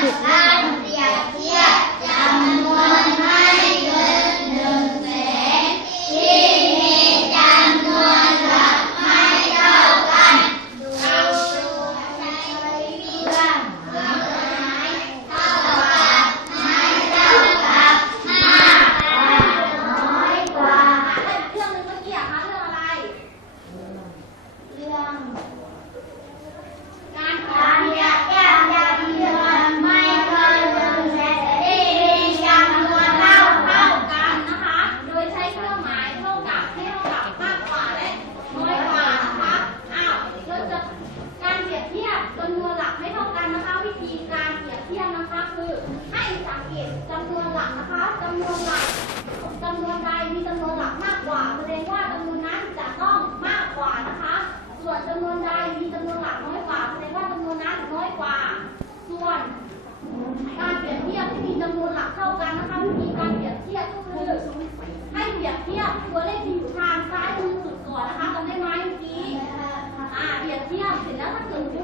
我的 Yeah.